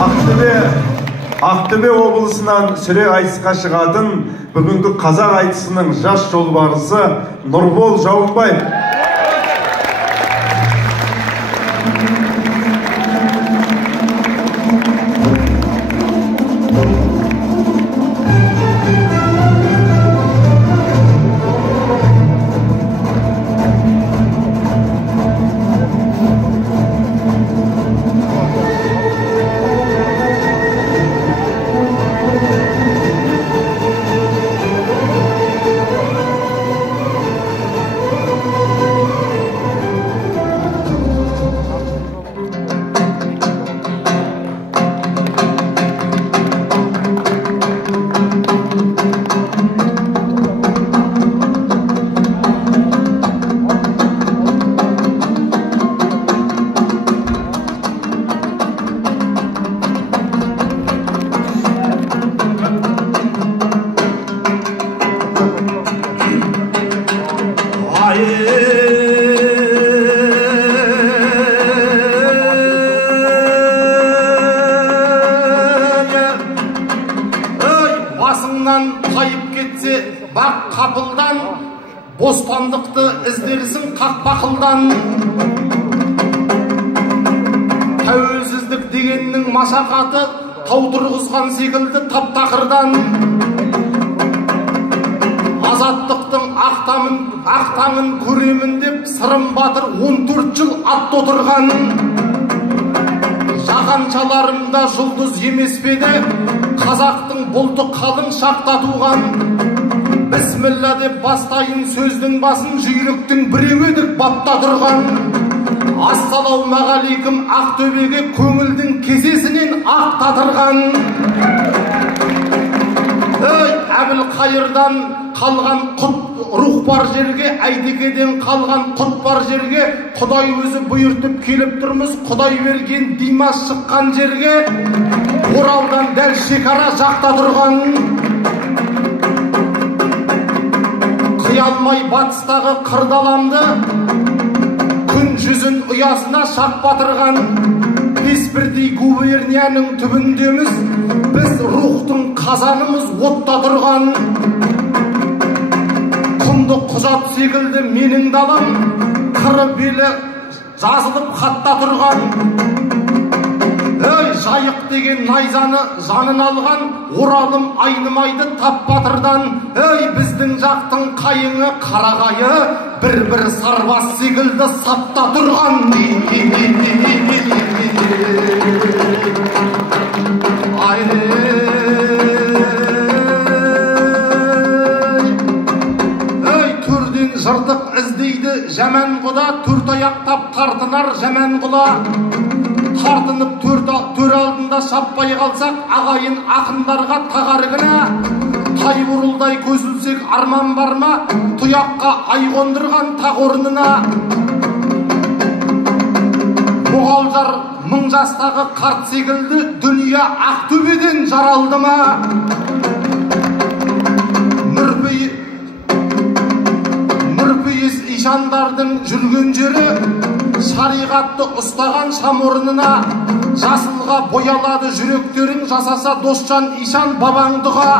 Ақтөбе облысынан сүре айтысқа шығатын бүгінгі қазақ айтысының жас жолбарысы Нұрбол Жауынбаев. Бостандықты іздерсің қақпақылдан. Тәуелсіздік дегеннің машақаты тау тұрғызған секілді таптақырдан. Азаттықтың ақтаңын көремін деп Сырым батыр 14 жыл атты отырған. Жағаншаларымда жұлдыз емес педі, қазақтың бұлты қалың шақта туған. Бісміллә деп бастайын сөздің басын, жүйріктің біреу едік бапта тұрған. Ассалаумағалейкум Ақтөбеге көңілдің кесесінен ақ татырған. Әбілқайырдан қалған рух бар жерге, Әйтекеден қалған құт бар жерге, Құдай өзі бұйыртып келіп тұрмыз, Құдай берген Димаш шыққан жерге, Оралдан дәл шекара жақта тұрған. Қиялмай батыстағы қырдаламды, күн жүзін ұясына шақ батырған. Бес бірдей губернияның түбіндеміз, біз рухтың қазанымыз отта тұрған. Құнды құжат секілді менің далам, қыры белі жазылып хатта тұрған. Жайық деген найзаны жанын алған, Оралым айнымайды тап батырдан. Біздің жақтың қайыңы қарағайы, бір сарбас секілді сапта тұрған. Төрден жыртық іздейді жәмән құда, төрт аяқтап тартынар жәмән құла. Тартынып төр алдында шаппай қалсақ, ағайын ақындарға тағар кінә. Тай бұрылдай көсілсек арман бар ма, тұяққа ай қондырған тақ орнына. Мұғалжар 1000 жастағы қарт секілді, дүния Ақтөбеден жаралды ма? Нұрпейіс ишандардың жүрген жері, шариғатты ұстаған шам орнына. Жасылға боялады жүректерің, жасаса Досжан ишан бабаңдыға.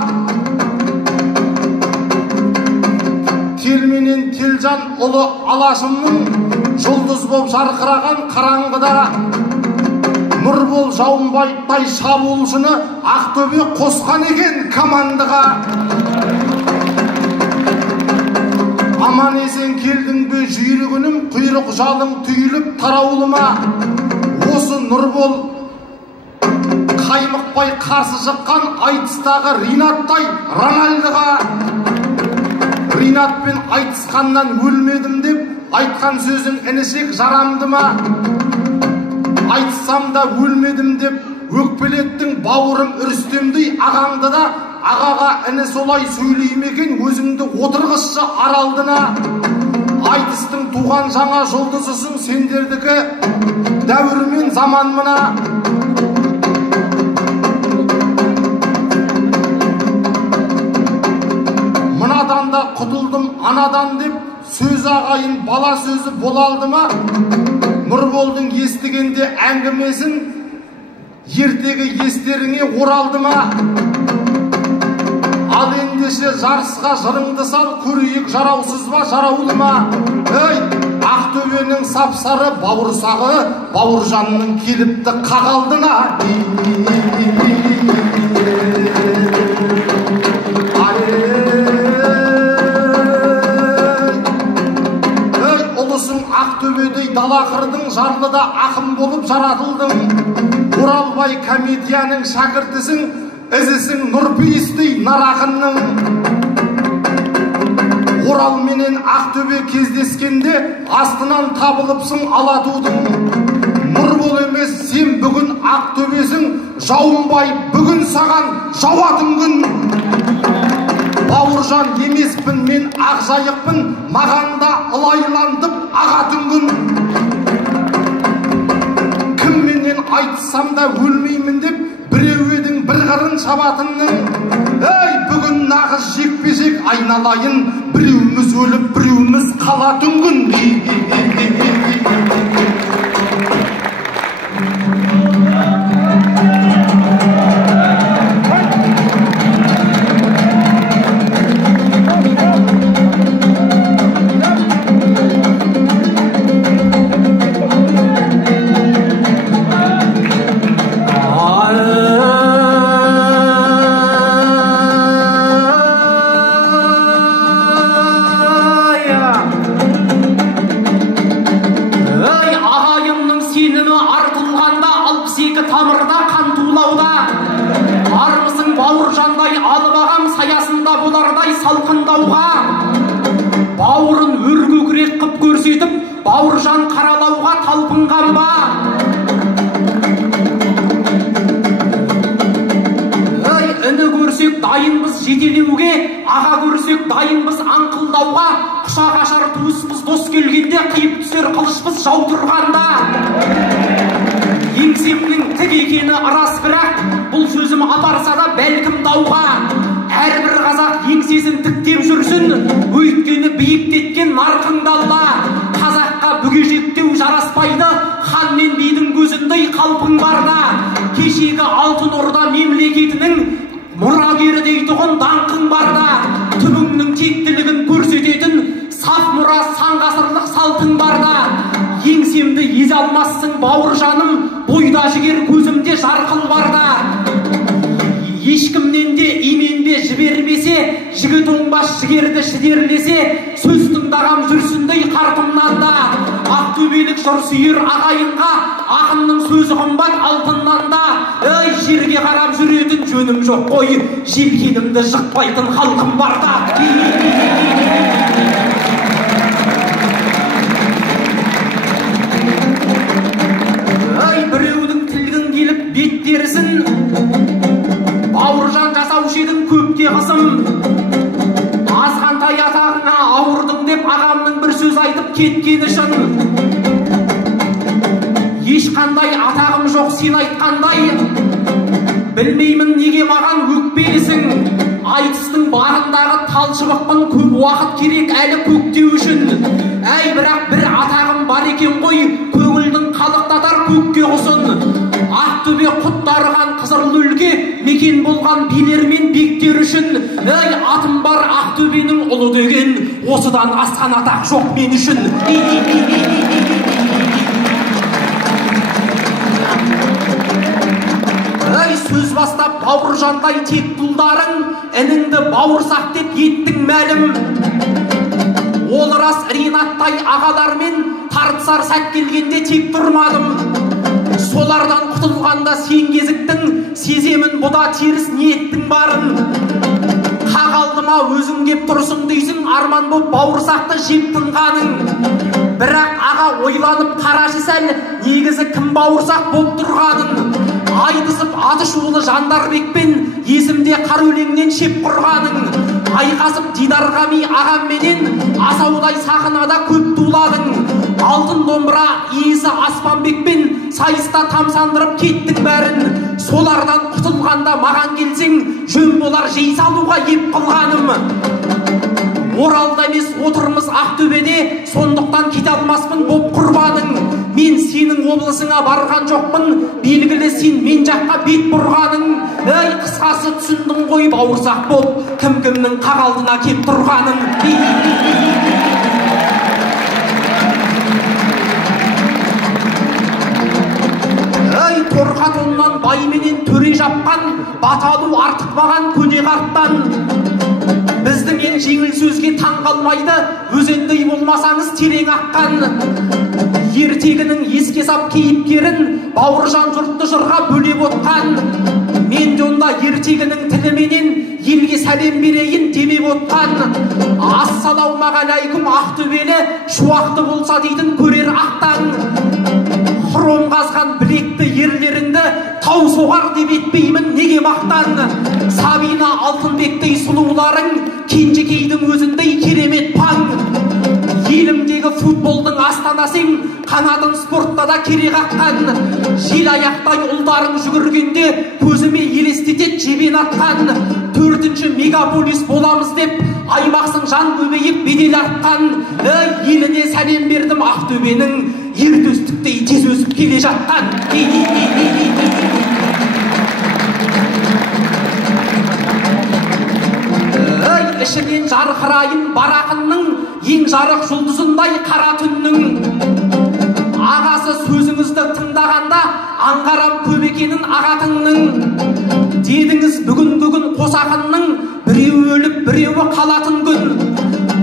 Телменен телжан ұлы алашымның, жұлдыз боп жарқыраған қараңғыда. Нұрбол Жауынбаевтай шабуылшыны Ақтөбе қосқан екен командаға. Аман есен келдің бе жүйрігінім, құйрық жалың түйіліп тараулыма. Осы Нұрбол қаймықпай қарсы шыққан айтыстағы Ринаттай Рональдыға. Ринатпен айтысқаннан өлмедім деп айтқан сөзің інішек жарамды ма? Айтсам да өлмедім деп өкпелеттің бауырым Үрістемдей ағаңды да, ағаға іні солай сөйлеймекен, өзіңді отырғызшы аралдына. Айтыстың туған жаңа жұлдызысың, сендердікі дәуірмен заман мына. Мынадан да құтылдым анадан деп, сөз ағайын бала сөзі бола алды ма? Нұрболдың естігенде әңгімесін ертегі естеріңе оралды ма? Ал ендеше жарысқа жырыңды сал, көрейік жараусыз ба, жараулы ма? Ей, Ақтөбенің сапсары бауырсағы Бауыржанның келіпті қағалдына. Ей, ұлысың Ақтөбедей дала қырдың, жарлыда ақын болып жаратылдың. Оралбай комедияның шәкіртісің, ізісің Нұрпейістей нарақынның. Орал менен Ақтөбе кездескенде астынан табылыпсың алатудың. Нұрбол емес сен бүгін Ақтөбесің, жауынбай бүгін саған жауатын күн. Бауыржан емеспін мен ақжайықпын, мағанда ылайландып ағатын күн. Кімменен айтсам да өлмеймін деп біреу едің бір қырын шабатынның. Ей, бүгін нағыз жекпе-жек айналайын, біреуміз өліп біреуміз қалатын күн. Бауырын өргөкірек қып көрсетіп, Бауыржан қаралауға талпынған ба? Ей, іні көрсек дайынбыз жетелеуге, аға көрсек дайынбыз аңқылдауға, құшақ ашар туыспыз дос келгенде, қиып түсер қылышпыз жау тұрғанда. Еңсемнің тік екені рас, бірақ бұл сөзім апарса да бәлкім дауға. Әрбір қазақ еңсесін тіктеп жүрсін, өйткені биіктеткен нарқың далла. Қазаққа бүгежектеу жараспайды, хан мен бидің көзіндей қалпың барда. Кешегі алтын орда мемлекетінің мұрагері дейтұғын даңқың барда. Түбіңнің тектілігін көрсететін сап мұра сан ғасырлық салтың барда. Еңсемді ез алмассың Бауыржаным, бойда жігер көзімде жарқыл барда. Ешкімнен де именде жібермесе, жігіт оңбас жігерді шідерлесе, сөз тыңдаған жүрсіндей қартымнан да. Ақтөбелік жыр сүйер ағайынға ақынның сөзі қымбат алтыннан да. Ей, жерге қарап жүретін жөнім жоқ қой, желкенімді жықпайтын халқым барда. Ей, біреудің тілгін келіп беттерісін, Бауыржан жасаушы едің көпте қысым. Азғантай атағыңа ауырдың деп ағамның бір сөз айтып кеткені шын. Ешқандай атағым жоқ сен айтқандай, білмеймін неге маған өкпелісің. Айтыстың барындағы талшыбықпын, көп уақыт керек әлі көктеу үшін. Әй, бірақ бір атағым бар екен ғой, көңілдің қалықтатар көкке құсын. Ақтөбе құт дарыған қызырлы өлке, мекен болған билер мен бектер үшін. Ей, атым бар Ақтөбенің ұлы деген, осыдан асқан атақ жоқ мен үшін. Ей, сөз бастап Бауыржандай тек тұлдарың, ініңді бауырсақ деп еттің мәлім. Ол рас Ринаттай ағалармен тартысар сәт келгенде тек тұрмадым. Солардан құтылғанда сен кезіктің, сеземін бұда теріс ниеттің барын. Қағалдыма өзің кеп тұрсың дейсің, арман боп бауырсақты жеп тынғаның. Бірақ аға ойланып қарашы сәл, негізі кім бауырсақ боп тұрғаның. Айтысып аты шулы Жандарбекпен есімде қар өлеңнен шеп құрғаның. Айқасып Дидарғами ағамменен асаудай сахнада көп туладың. Алтын домбыра иесі Аспанбекпен сайыста тамсандырып кеттің бәрін. Солардан құтылғанда маған келсең, жөн болар жей салуға еп қылғаным. Оралда емес отырмыз Ақтөбеде, сондықтан кете алмаспын боп құрбаның. Мен сенің облысыңа барған жоқпын, белгілі сен мен жаққа бет бұрғаның. Ей, қысқасы түсіндің ғой бауырсақ боп, кім-кімнің қағалдына кеп тұрғаның. Ей, торқатоннан байменен төре жапқан, баталу артық маған көне қарттан. Біздің ел жеңіл сөзге таң қалмайды, өзендей болмасаңыз терең аққан. Ертегінің еске сап кейіпкерін Бауыржан жұртты жырға бөлеп отқан. Мен де онда ертегінің тіліменен елге сәлем берейін демеп отқан. Ассалаумағалайкум Ақтөбелі, шуақты болса дейтін көрер ақтан. Хром қазған білекті ерлеріңді тау соғар деп етпеймін неге мақтан. Сабина Алтынбектей сұлуларың Кенжекейдің өзіндей керемет паң. Елімдегі футболдың астанасың, қанатын спортта да керек аққан. Жел аяқтай ұлдарың жүгіргенде көзіме елестетет жебен атқан. 4-ші мегаполис боламыз деп аймақсың жан көбейіп бедел артқан. Еліне сәлем бердім Ақтөбенің ер төстіктей тез өсіп келе жатқан. Ішінен жарқырайын бар ақынның, ең жарық жұлдызындай қара түннің. Ағасы сөзіңізді тыңдағанда аңғарам көп екенін ағатыңның. Дедіңіз бүгін қос ақынның, біреуі өліп біреуі қалатын күн.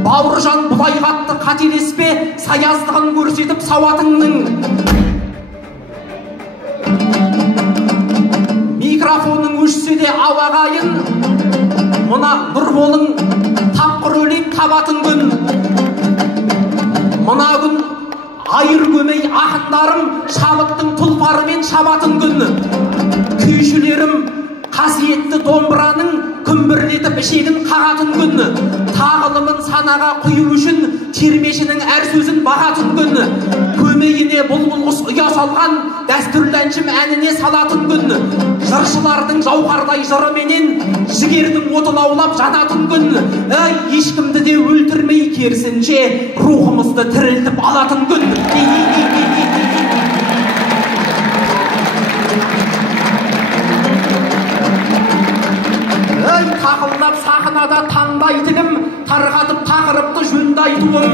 Бауыржан бұлай қатты қателеспе, саяздығын көрсетіп сауатыңның. Микрофоның өшсе де ауағайын, мына Нұрболың тапқыр өлең табатын күн. Мына күн айыр көмей ақындарым шабыттың тұлпарымен шабатын күн. Күйшілерім қасиетті домбыраның күмбірлетіп ішегін қағатын күн. Тағылымын санаға құю үшін термешінің әр сөзін бағатын күн. Көмейіне бұлбұл құс ұя салған дәстүрлі әншім әніне салатын күн. Жыршылардың жауһардай жырыменен жігердің оты лаулап жанатын күн. Ешкімді де өлтірмей керісінше рухымызды тірілтіп алатын күн. Тақылдап сахнада таңдай тілім, тарқатып тақырыпты жөнді айтуым.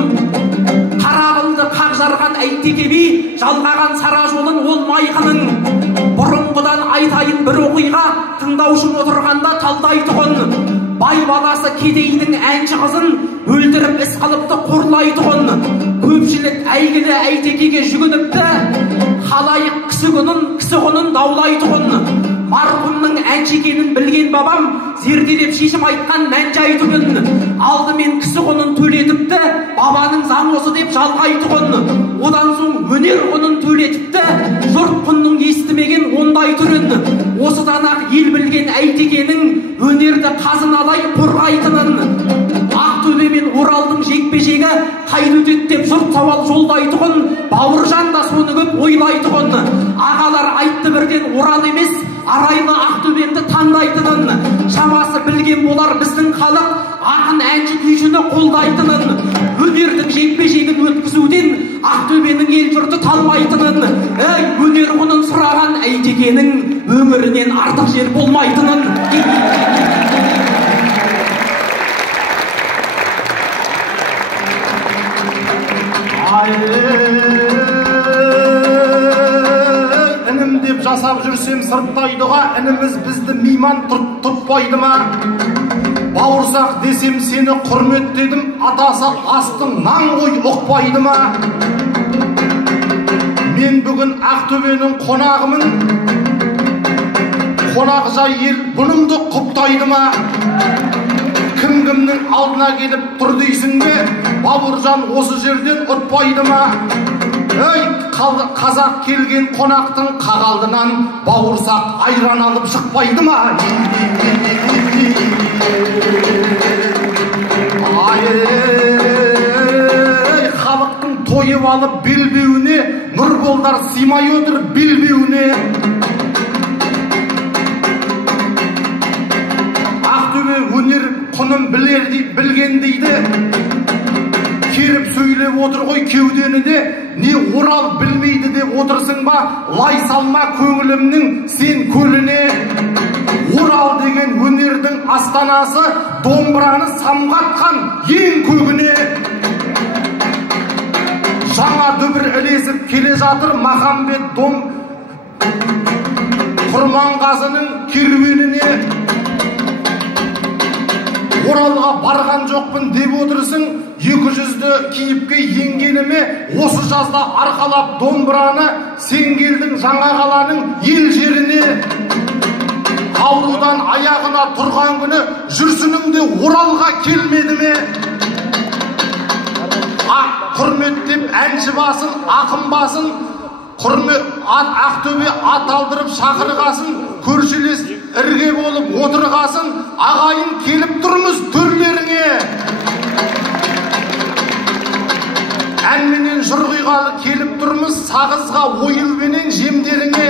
Қарағылды қақ жарған әйтеке би, жалғаған сара жолын ол майқының. Бұрынғыдан айтайын бір оқиға, тыңдаушым отырғанда талдайтұғын. Бай баласы кедейдің әнші қызын өлтіріп іс қылыпты қорлайтұғын. Көпшілік әйгілі әйтекеге жүгініпті, халайық кісі құнын даулайтұғын. Марқұмның әнші екенін білген бабам зерделеп шешім айтқан мән-жайтұғын. Алдымен кісі құнын төлетіпті, бабаның заң осы деп жалғайтұғын. Одан соң өнер құнын төлетіпті, жұрт құнның естімеген ондай түрін. Осыдан ақ ел білген әйтекенің өнерді қазыналай қорғайтынын. Ақтөбе мен Оралдың жекпе-жегі қайда өтеді деп жұрт сауал жолдайтұғын. Бауыржан да соны көп ойлайтұғын. Ағалар айтты бірден Орал емес, арайлы Ақтөбемді таңдайтынын. Шамасы білген болар біздің халық, ақын әнші күйшіні қолдайтынын. Өнердің жекпе-жегін өткізуден Ақтөбенің ел жұрты талмайтынын. Өнер құнын сұраған әйтекенің өмірінен артық жер болмайтынын. Інім деп жасап жүрсем сырттайдыға, ініміз бізді мейман тұртпайды ма? Бауырсақ десем сені құрметтедім, атасы астың нан ғой ұқпайды ма? Мен бүгін Ақтөбенің қонағымын, қонақ жай ел бұнымды құптайды ма? Кім-кімнің алдына келіп тұр дейсің бе? Бауыржан осы жерден ұтпайды ма? Қазақ келген қонақтың қағалдынан бауырсақ айран алып шықпайды ма? Халықтың тойып алып белбеуіне, Нұрболдар симай отыр белбеуіне. Ақтөбе өнер құнын білген келген дейді. Керіп сөйлеп отыр ғой кеудені де, не орал білмейді деп отырсың ба? Лай салма көңілімнің сен көліне. Орал деген өнердің астанасы, домбыраны самғатқан ең көгіне. Жаңа дүбір ілесіп келе жатыр Махамбет Құрманғазының керуеніне. Оралға барған жоқпын деп отырсың, 200-ді киіпке енгеніме, осы жазда арқалап домбыраны, сен келдің жаңа қаланың ел жеріне. Аурудан аяғына тұрған күні жүрсініңде Оралға келмеді ме? Құрметтеп әнші басын, ақын басын, Ақтөбе ат алдырып шақырғасын, көршілес ірге болып отырғасын, ағайын келіп тұрмыз төрлеріңе. Әнменен жұрғиғалы келіп тұрмыз сағызға ойылбенен жемдеріңе.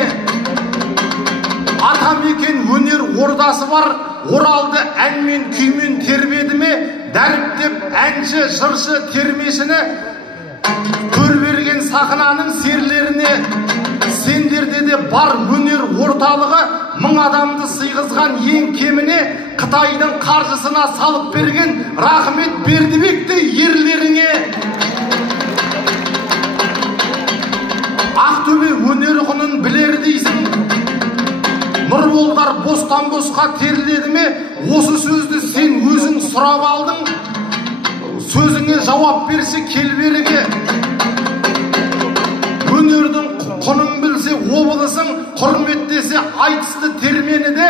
Атамекен өнер ордасы бар, Оралды әнмен күймен тербеді ме? Дәріптеп әнші жыршы термешіні көрберген сахнаның серлеріне. Сендерде де бар өнер орталығы, 1000 адамды сыйғызған ең кеміне Қытайдың қаржысына салып берген Рахмет Бердібекті ерлеріңе. Ақтөбе өнер құнын білер дейсің, Нұрболдар бостан босқа терледі ме? Осы сөзді сен өзің сұрап алдың, сөзіңе жауап берсе келберге. Өнердің құнын білсе облысың, құрметтесе айтысты термені де,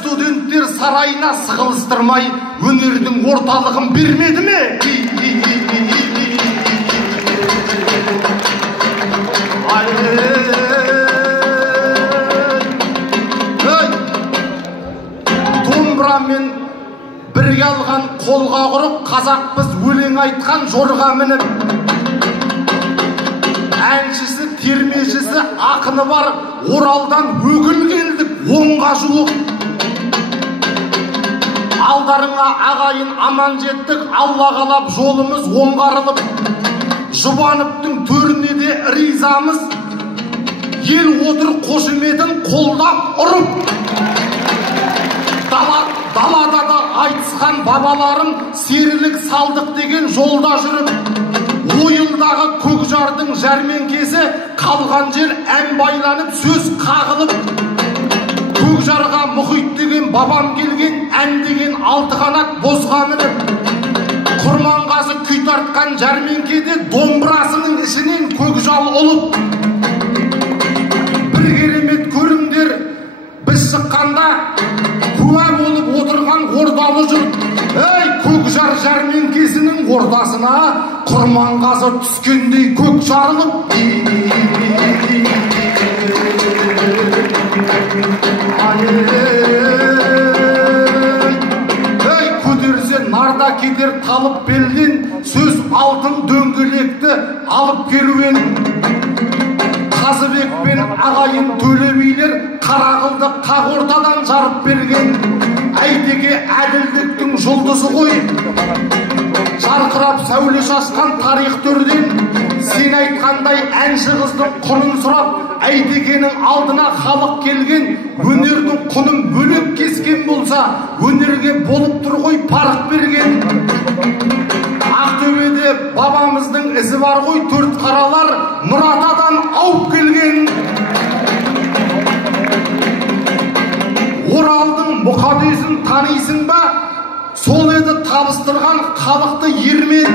студенттер сарайына сығылыстырмай өнердің орталығын бермеді ме? Домбырамен бірге алған қолға құрып, қазақпыз өлең айтқан жорға мініп. Әншісі, термешісі, ақыны бар, Оралдан өкіл келдік, 10-ға жуық. Алдарыңа ағайын аман жеттік, Алла қалап жолымыз оңғарылып. Жұбаныптың төріне де ризамыз, ел отыр қошеметін қолдап ұрып. Далада да айтысқан бабаларым серілік салдық деген жолда жүріп. Ойылдағы Көкжардың жәрменкесі, қалған жер ән байланып сөз қағылып. Көкжарға мұхит деген бабам келген, ән деген 6 қанат бозға мініп. Құрманғазы күй тартқан жәрменкеде домбырасының ішінен көкжал ұлып. Бір керемет көріңдер, біз шыққанда куә болып отырған ордалы жұрт. Көкжар жәрменкесінің ордасына Құрманғазы түскендей көк жарылып. Көтерсе нарда кетер талып белден, сөз алтын дөңгелекті алып керуен. Қазыбек пен ағайын төле билер Қарақылды қақ ортадан жарып берген. Әйтеке әділдіктің жұлдызы ғой, жарқырап сәуле шашқан тарих төрден. Сен айтқандай әнші қыздың құнын сұрап, Әйтекенің алдына халық келген. Өнердің құнын бөлек кескен болса, өнерге болып тұр ғой парық берген. Ақтөбеде бабамыздың ізі бар ғой, 4 қаралар Мұратадан ауып келген. Оралдың мұқадесін танисың ба? Сол еді табыстырған халықты ермен.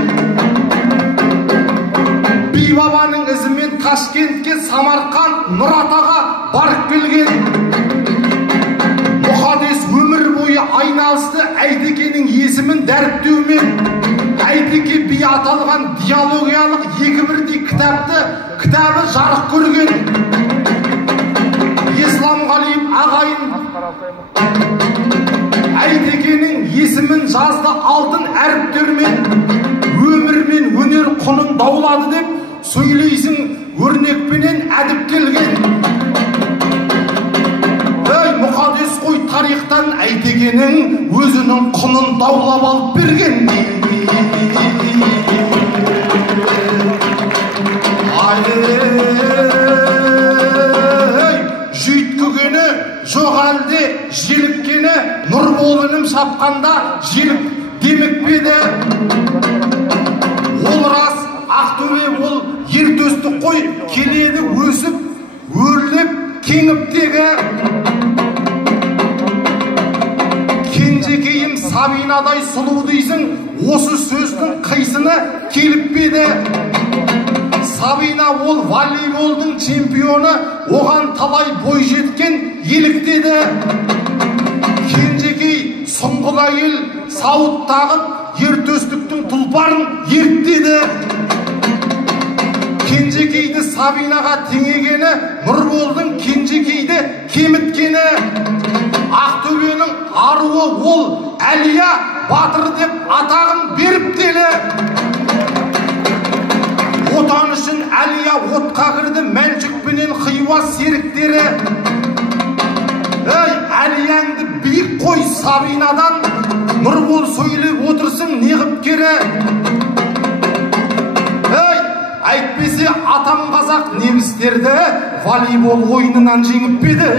Бибабаның ізімен Ташкентке, Самарқанд, Мұратаға барып келген. Мұқадес өмір бойы айналысты Әйтекенің есімін дәріптеумен. Әйтеке би аталған диалогиялық 2 бірдей кітабы жарық көрген. Есламғалиев ағайын Әйтекенің есімін жазды алтын әріптермен. Өмір мен өнер құнын даулады деп сөйлейсің, өрнекпенен әдіптелген. Мұқадес қой тарихтан Әйтеке кенжекейінің өзінің құнын даулап алып берген. Жүйткігені жоқ әлде желіккені Нұрболыным шапқанда желік демек беді. Ол рас, Ақтөбе ол ертөстік қой, келеді өсіп, өрлеп, кеңіптегі. Кенжекейім Сабинадай сұлу дейсің, осы сөздің қисыны келіп беді. Сабина ол волейболдың чемпионы, оған талай бой жеткен еліктеді. Кенжекей сұңғыл әйел сауыт тағып, ертөстіктің тұлпарын ерттеді. Кенжекейді Сабинаға теңегені, Нұрболдың Кенжекейді кеміткені. Ақтөбенің аруы ол Әлия батыр деп атағын беріптелі. Отан үшін Әлия отқа кірді, Мәншүкпенен Хиуа серіктері. Әлияңды биік қой Сабинадан, Нұрбол сөйлеп отырсың неғып кері. Әйтпесе атам қазақ немістерді волейбол ойынынан жеңіп беді.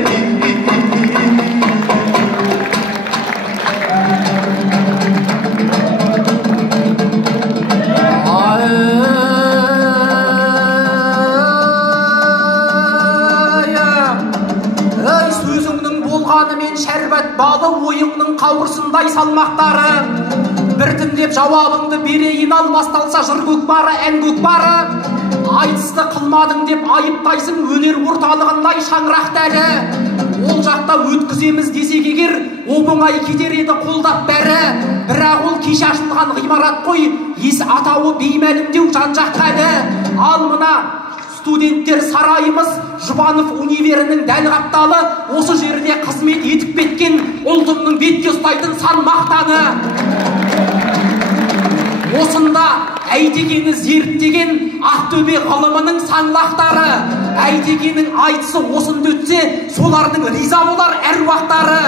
Мен шәрбәт балы ойыңның қауырсындай салмақтары. Біртіндеп жауабыңды берейін алмасталса жыр көкпары, ән көкпары. Айтысты қылмадың деп айыптайсың өнер орталығындай шаңырақтары. Ол жақта өткіземіз десек егер, оп-оңай кетер еді қолдап бәрі. Бірақ ол кеше ашылған ғимарат қой, ес атауы беймәлімдеу жан-жаққа әлі. Ал мына студенттер сарайымыз Жұбанов универінің дәл қапталы, осы жерде қызмет етіп кеткен ұлтымның бетке ұстайтын сан мақтаны. Осында Әйтекені зерттеген Ақтөбе ғылымының саңлақтары. Әйтекенің айтысы осында өтсе, солардың риза болар әруақтары.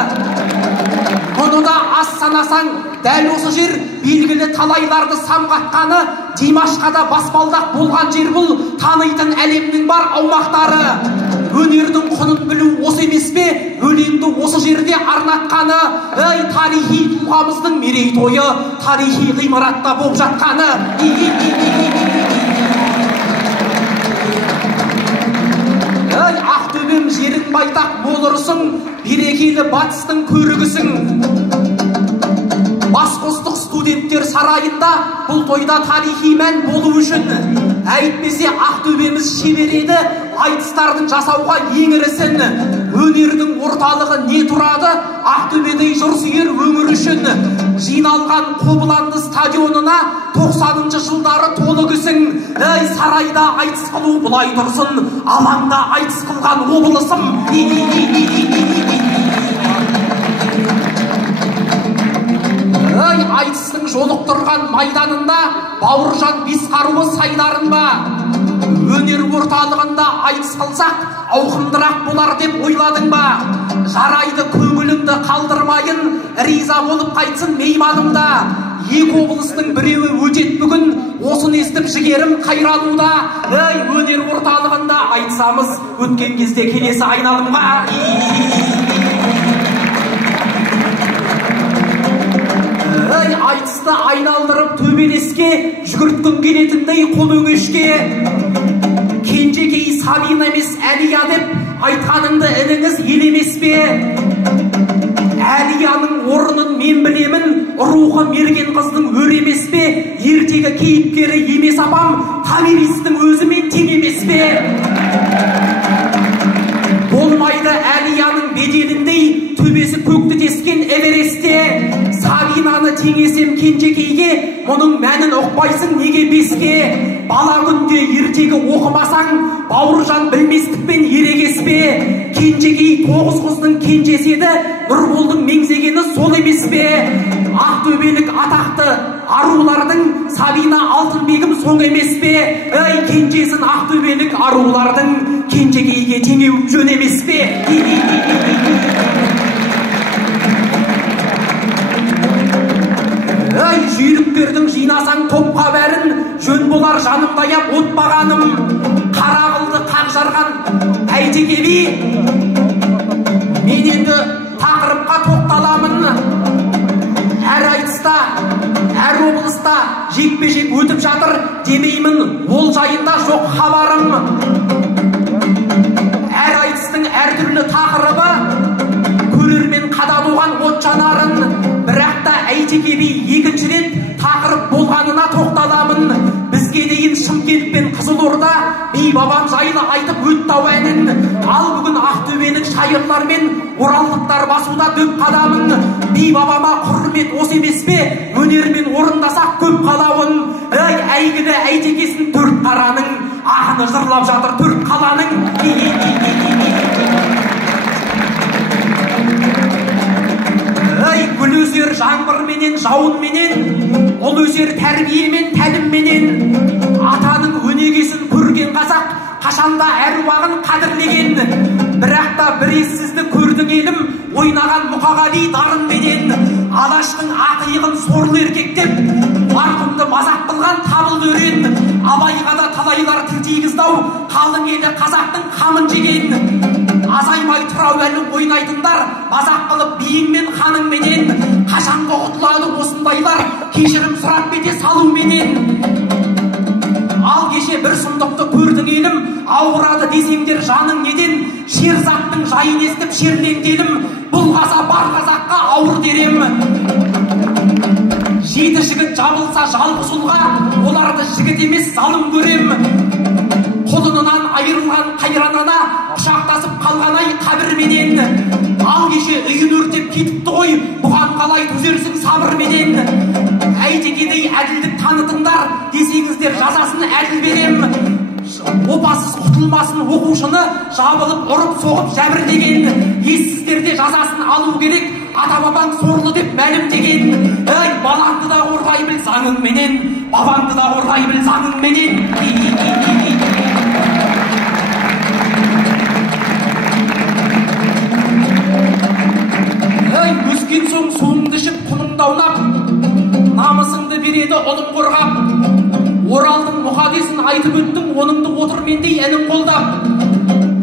Бұны да аз санасаң, дәл осы жер белгілі талайларды самғатқаны, Димашқа да баспалдақ болған жер бұл, танитын әлемнің бар аумақтары. Өнердің құнын білу осы емес пе, өлеңді осы жерде арнатқаны. Тарихи тұлғамыздың мерейтойы, тарихи ғимаратта болып жатқаны. Ақтөбем жерің байтақ болырсың, берекелі батыстың көрігісің. Басқостық студенттер сарайында бұл тойда тарихи мән болу үшін. Әйтпесе Ақтөбеміз шебереді, айтыстардың жасауға еңірісін. Өнердің орталығы не тұрады, Ақтөбедей жұрсүйер өңір үшін. Жиналған Қобыланды стадионына 90-шы жылдары толы күсің. Сарайда айтыс қылу бұлай тұрсын, алаңда айтыс қылған облысым. Айтыстың жолықтырған майданында Бауыржан Бесқаруы сайдарын ба? Өнер орталығында айтыс қылсақ, ауқымдырақ болар деп ойладың ба? Жарайды, көңіліңді қалдырмайын, риза болып қайтсын мейманымда. Екі облыстың біреуі өтет бүгін, осын естіп жігерім қайралуда. Өнер орталығында айтсамыз, өткен кезде келесі айналымға. Айтысты айналдырып төбелеске, жүгірткім келетіндей қол өңешке. Кенжекей Сабина емес Әлия деп айтқаныңды ініңіз елемес пе? Әлияның орнын мен білемін, рухы мерген қыздың өр емес пе? Ертегі кейіпкері емес апам, камеристің өзімен тең емес пе? Болмайды Әлияның беделіндей, төбесі көкті тескен Эверестте. Сабинаны теңесем Кенжекейге, мұның мәнін ұқпайсың неге беске? Бала күнде ертегі оқымасаң, Бауыржан білместікпен ерегес пе? Кенжекей 9 қыздың кенжеседі, Нұрболдың меңзегені сол емес пе? Ақтөбелік атақты арулардың Сабина Алтынбегім соң емес пе? Кенжесін Ақтөбелік арулардың Кенжекейге теңеу жөн емес пе? жинасаң топқа бәрін, жөн болар жанымда ап отпағаным. Қара қылды қақ жарған Әйтеке би, мен енді тақырыпқа тоқталамын. Әр айтыста, әр облыста жекпе-жек өтіп жатыр демеймін, ол жайында жоқ хабарым. Әр айтыстың әртүрлі тақырыбы, көрермен қадалуған от жанарын. Бірақ та Әйтеке би екінші рет тақырып болғанына тоқталамын. Бізге дейін Шымкент пен Қызылорда би бабам жайлы айтып өтті әнін. Ал бүгін Ақтөбенің шайырлар мен оралдықтар басуда дөп қадамын. Би бабама құрмет осы емес пе, өнермен орындасақ көп қалауын. Әйгілі Әйтекесін төрт қараның, ақыны жырлап жатыр төрт қаланың. Гүл өсер жаңбырменен, жауынменен, ол өсер тәрбиемен, тәлімменен. Атаның өнегесін көрген қазақ қашанда әруағын қадірлеген. Бірақ та бір ессізді көрдің елім, ойнаған Мұқағали дарынменен. Алаштың ақиығын сорлы еркектеп, марқұмды мазақ қылған табылды өрен. Абайға да талайлар тіл тигізді-ау, қалың елі қазақтың қамын жеген. Азаймай тұрау әлі ойнайтындар, мазақ қылып биіңмен ханыңменен. Қашанғы құтылады осындайлар, кешірім сұрап бете салуменен. Ал кеше бір сұмдықты көрдің елім, ауырады десеңдер жаның неден? Шерзаттың жайын естіп шерленгенім, бұл қаза бар қазаққа ауыр дерем. Жеті жігіт жабылса жалғыз ұлға, оларды жігіт емес залым көрем. Құлынынан айырылған қайран ана, құшақтасып қалған ай қабірменен. Ал кеше үйін өртеп кетіпті ғой, бұған қалай төзерсің сабырменен. Әйтекедей әділдік танытыңдар, десеңіздер жазасын әділ берем. Опасыз құтылмасын оқушыны, жабылып ұрып соғып жәбірлеген. Ессіздерде жазасын алу керек, ата-бабаң сорлы деп мәлімдеген. Балаңды да қорғай біл заңыңменен, бабаңды да қорғай біл заңыңменен. Өскен соң суыңды ішіп құныңды аунап, намысыңды береді ұлың қорғап. Оралдың мұқадесін айтып өттің, оныңды отыр мендей әнің қолдап.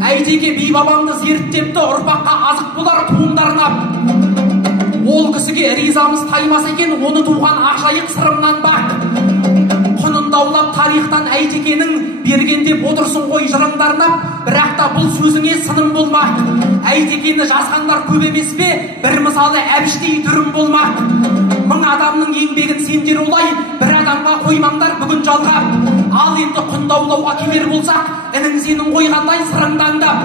Әйтеке би бабамды зерттепті, ұрпаққа азық болар туындарнап. Ол кісіге ризамыз таймас екен, оны туған ақжайық сырымнан бақ. Құнын даулап тарихтан Әйтекенің, берген деп отырсын ғой жырыңдарнап. Бірақ та бұл сөзіңе сыным болмақ. Әйтекені жазғандар көп емес пе, бір мысалы әбіштей түрім болмақ. Мың адамның еңбегін сендер олай, бір адамға қоймаңдар бүгін жалғап. Ал енді құндаулауға келер болсақ, інің сенің қойғандай сырыңдаңдап.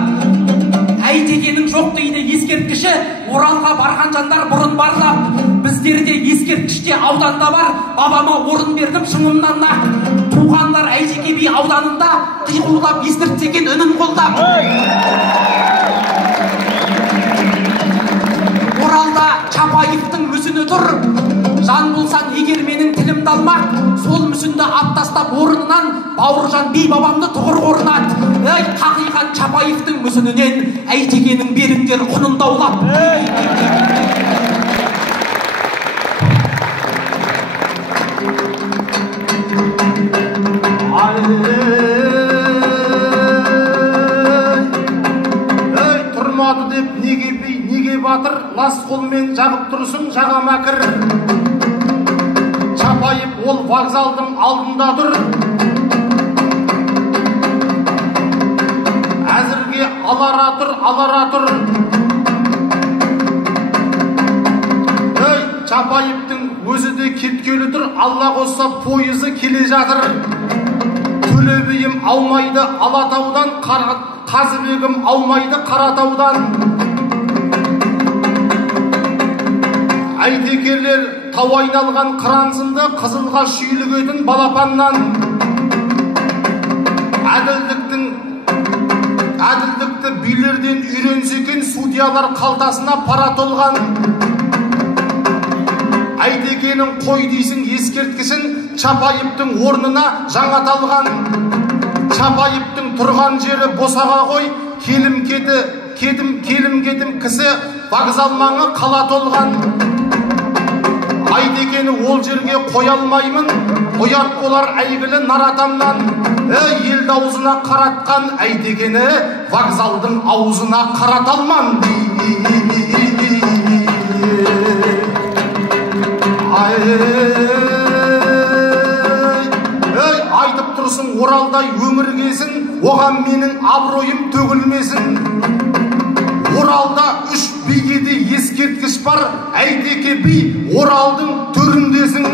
Әйтекенің жоқ дейді ескерткіші, Оралға барған жандар бұрын барлап. Біздерде ескерткіште ауданда бар, бабама орын бердім шыңымнан нақ. Туғандар Әйтеке би ауданында, қиқулап естіртсеген үнін қолдап. Оралда Чапаевтың мүсіні тұр, жан болсаң егер менің тілімді алмақ, сол мүсінді аттастап орынынан Бауыржан би бабамды тұғыр орнат. Қақиған Чапаевтың мүсінінен Әйтекенің беріңдер құнын даулап. Тұрмады деп неге би, неге батыр, лас қолмен жағып тұрсың жаға мәкір. Чапаев ол вокзалдың алдында тұр. Әзірге алара тұр. Чапаевтың өзі де кеткелі тұр, Алла қосса пойызы келе жатыр. Төлебейім аумайды Алатаудан, Қазыбегім аумайды Қаратаудан. Әйтекелер тау айналған қырансынды, қызылға шүйлігетін балапаннан. Әділдікті билерден үйренсекен, судьялар қалтасына пара толған. Әйтекенің қой дейсің ескерткішін Чапаевтың орнына жаңаталған. Чапаевтың тұрған жері босаға қой, келім кетім кісі вокзал маңы қала толған. Әйтекені ол жерге қоя алмаймын, ұят болар әйгілі наратамнан. Елді аузына қаратқан әйтекені вокзалдың аузына қараталман. Айтып тұрсын Оралдай өміргесін, оған менің абыройым төгілмесін. Оралда 3 бейгеде ескерткіш бар, әйтеке би Оралдың төріндесін.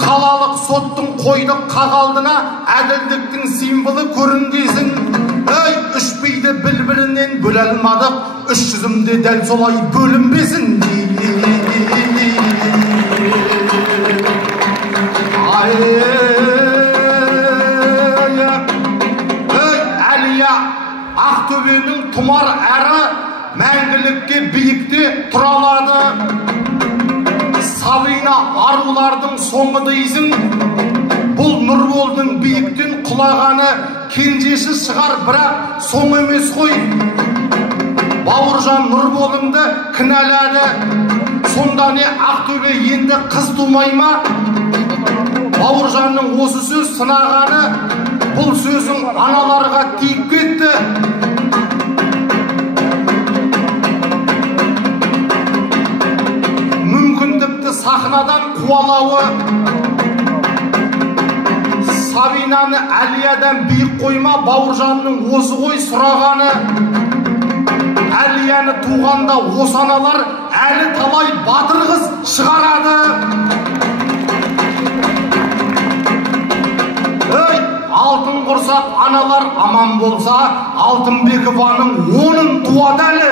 Қалалық соттың қойдық қағалдына әділдіктің символы көрінгесін. 3 бейді бір-бірінен бөле алмадық, 300-імде дәл солай бөлінбесін. Әлия Ақтөбенің тұмар әрі мәңгілікке биікте тұралады. Сабина арулардың соңы дейсің, бұл Нұрболдың биіктен құлағаны кенжесі шығар, бірақ соң емес қой. Бауыржан Нұрболыңды кінәлады, сонда не Ақтөбе енді қыз тумай ма? Бауыржанның осы сөз сынағаны, бұл сөзің аналарға тиіп кетті. Мүмкіндікті сахнадан қуалауы, Сабинаны Әлиядан биік қойма, Бауыржанның осы ғой сұрағаны. Әлияны туғанда осы аналар әлі талай батыр қыз шығарады. Алтын құрсақ аналар аман болса, Алтынбекованың 10-ын туады әлі.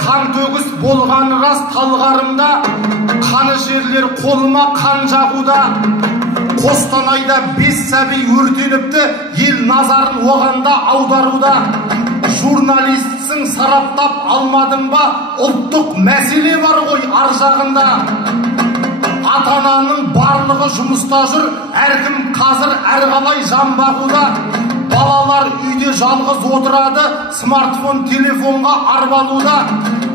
Қан төгіс болғаны рас талғарымда, қаны жерлер қолыма қан жағуда. Қостанайда 5 сәби өртеніпті, ел назарын оғанда аударуда. Журналистсің, сараптап алмадың ба, ұлттық мәселе бар ғой ар жағында. Ата-ананың барлығы жұмыста жүр, әркім қазір әрқалай жан бағуда. Балалар үйде жалғыз отырады, смартфон телефонға арбалуда.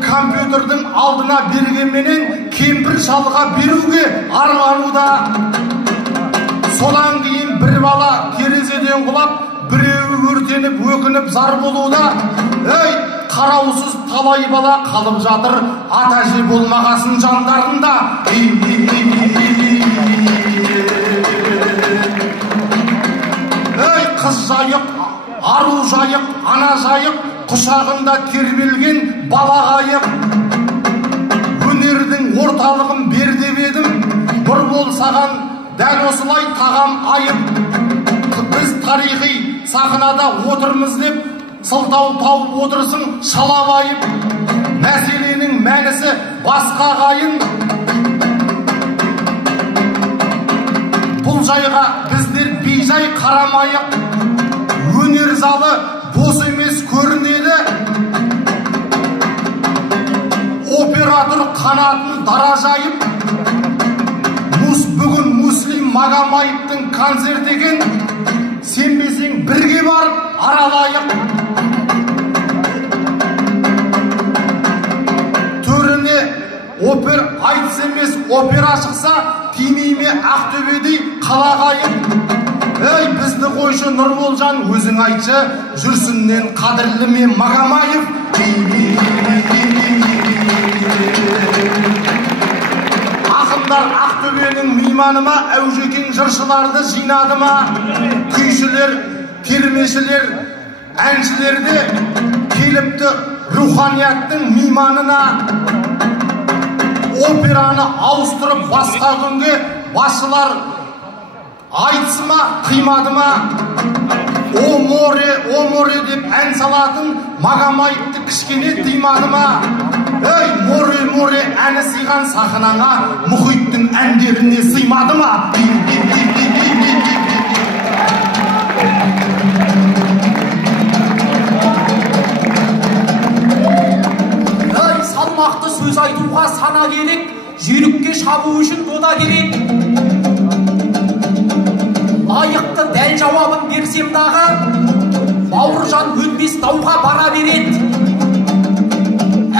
Компьютердің алдына бергенменен кемпір шалға беруге армануда. Содан кейін бір бала терезеден құлап, біреуі өртеніп өкініп зар болуда. Қараусыз талай бала қалып жатыр, ата-әже болмағасын жандарында. Қыз жайық, ару жайық, ана жайық, құшағында тербелген бала қайық. Өнердің орталығын бер деп едім, бір болсаған дәл осылай тағам айып. Біз тарихи сахнада отырмыз деп, сылтау тауып отырсың шалабайып. Мәселенің мәнісі басқа қайын. Бұл жайға біздер бейжай қарамайық. Өнер залы бос емес көрінеді. Оператор қанатын дара жайып. Бүгін Муслим Магомаевтың концерт екен, сенбесең бірге барып аралайық. Төріне айтыс емес опера шықса, тимейме Ақтөбедей қалағайып. Бізді қойшы Нұрболжан, өзің айтшы, жүрсіннен қадірлі ме Магомаев? Ақындар Ақтөбенің мейманыма әужекең жыршыларды жинады ма? Күйшілер, термешілер, әншілерде келіпті руханияттың мейманына. Операны ауыстырып басқа күнге басшылар айтысы ма, қимады ма? О море деп ән салатын Магомаевты кішкене тыймады ма? Море әні сыйған сахнаңа мұхиттың әндеріне сыймады ма? Салмақты сөз айтуға сана керек, жүйрікке шабу үшін дода керек. Лайықты дәл жауабын берсем дағы, Бауыржан өлмес дауға бара береді.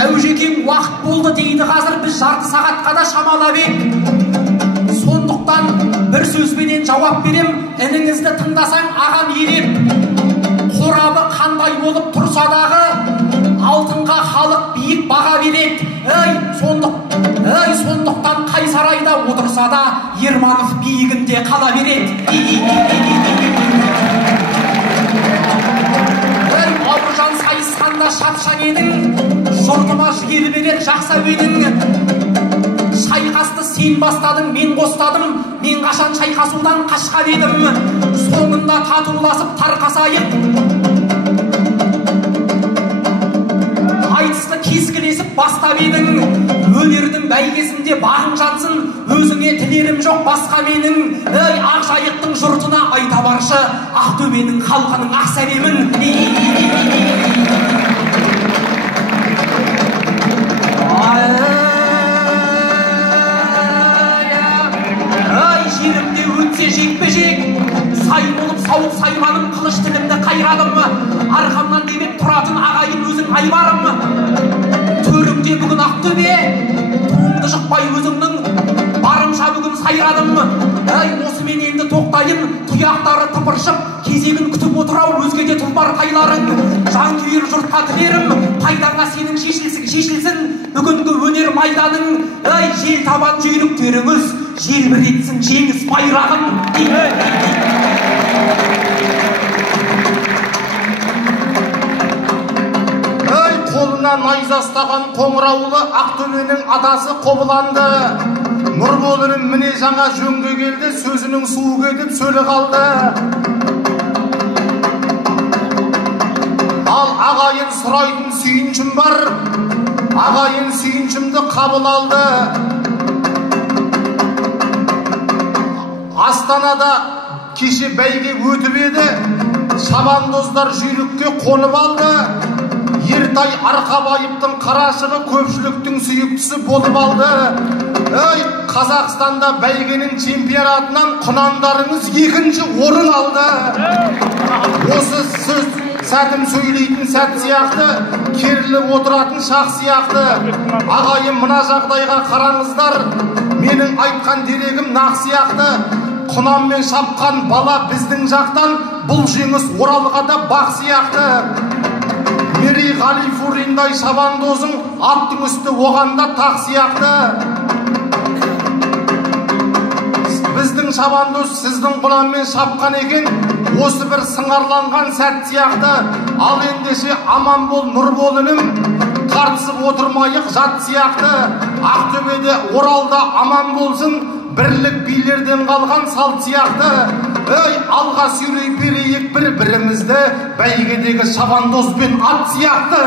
Әужекең уақыт болды дейді, қазір біз жарты сағатқа да шамалап ек. Сондықтан бір сөзбенен жауап берем, ініңізді тыңдасаң ағам ереп. Қорабы қандай болып тұрса дағы, алтынға халық биік баға береді. Сондықтан қай сарайда отырса да Ерманов биігінде қала береді. Абыржан сайысқанда шапшаң едің, жұртыма жігері берер жақсы әуедің. Шайқасты сен бастадың, мен қостадым, мен қашан шайқасудан қашқан едім. Соңында татуласып тарқасайық, айтысты кескілесіп бастап едің. Өнердің бәйгесінде бағың жансын, өзіңе тілерім жоқ басқа менің. Ақжайықтың жұртына айта баршы, Ақтөбенің халқының ақ сәлемін. Жерімде өтсе жекпе-жек, сай болып сауық сайманым, қылыш тілімді қайрадым. Арқамнан демек тұратын ағайын өзің айбарым. Төрімде бүгін Ақтөбе, туыңды жықпай өзіңнің, барымша бүгін сайрадым. Осымен енді тоқтайын, тұяқтары тыпыршып, кезегін күтіп отырау өзгеде тұлпар тайларың. Жан күйер жұртқа тілерім, пайдаңа сенің шешілсін бүгінгі өнер майданың. Жел табан жүйріктеріңіз желбіретсін жеңіс байрағын. Қолына найза ұстаған қоңыраулы Ақтөбенің атасы қобыланды. Нұрболының міне жаңа жөнге келді, сөзінің суы кетіп сөлі қалды. Ал ағайын сұрайтын сүйіншім бар, ағайын сүйіншімді қабыл алды. Астанада кеше бәйге өтіп еді, шабандоздар жүйрікке қонып алды. Ертай Арқабаевтың қарашығы көпшіліктің сүйіктісі болып алды. Қазақстанда бәйгенің чемпионатынан құнандарыңыз 2-ші орын алды. Осы сөз сәтім сөйлейтін сәт сияқты, керіліп отыратын шақ сияқты. Ағайым, мына жағдайға қараңыздар, менің айтқан дерегім нақ сияқты. Құнанмен шапқан бала біздің жақтан, бұл жеңіс Оралға да бақ сияқты. Мери Ғалифуриндай шабандозың аттың үсті оғанда тақ сияқты. Біздің шабандоз сіздің құнанмен шапқан екен, осы бір сыңарланған сәт сияқты. Ал ендеше аман бол Нұрболыным, тартысып отырмайық жат сияқты. Ақтөбеде, Оралда аман болсын, бірлік билерден қалған салт сияқты. Алға сүйрей берейік бір-бірімізді, бәйгедегі шабандоз бен ат сияқты.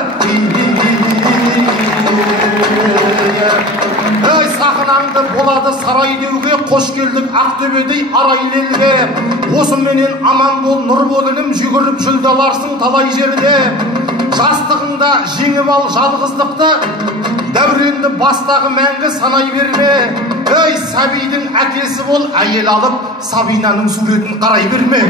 Сақынаңды болады сарай деуге, қош келдік Ақтөбедей арайлы елге. Осыменен аман бол Нұрболыным, жүгіріп жүлделарсың талай жерде. Жастығыңда жеңіп ал жалғыздықты, дәуренді бастағы мәңгі санай берме. Сәбидің әкесі бол, әйел алып, Сабинаның суретін қарай берме.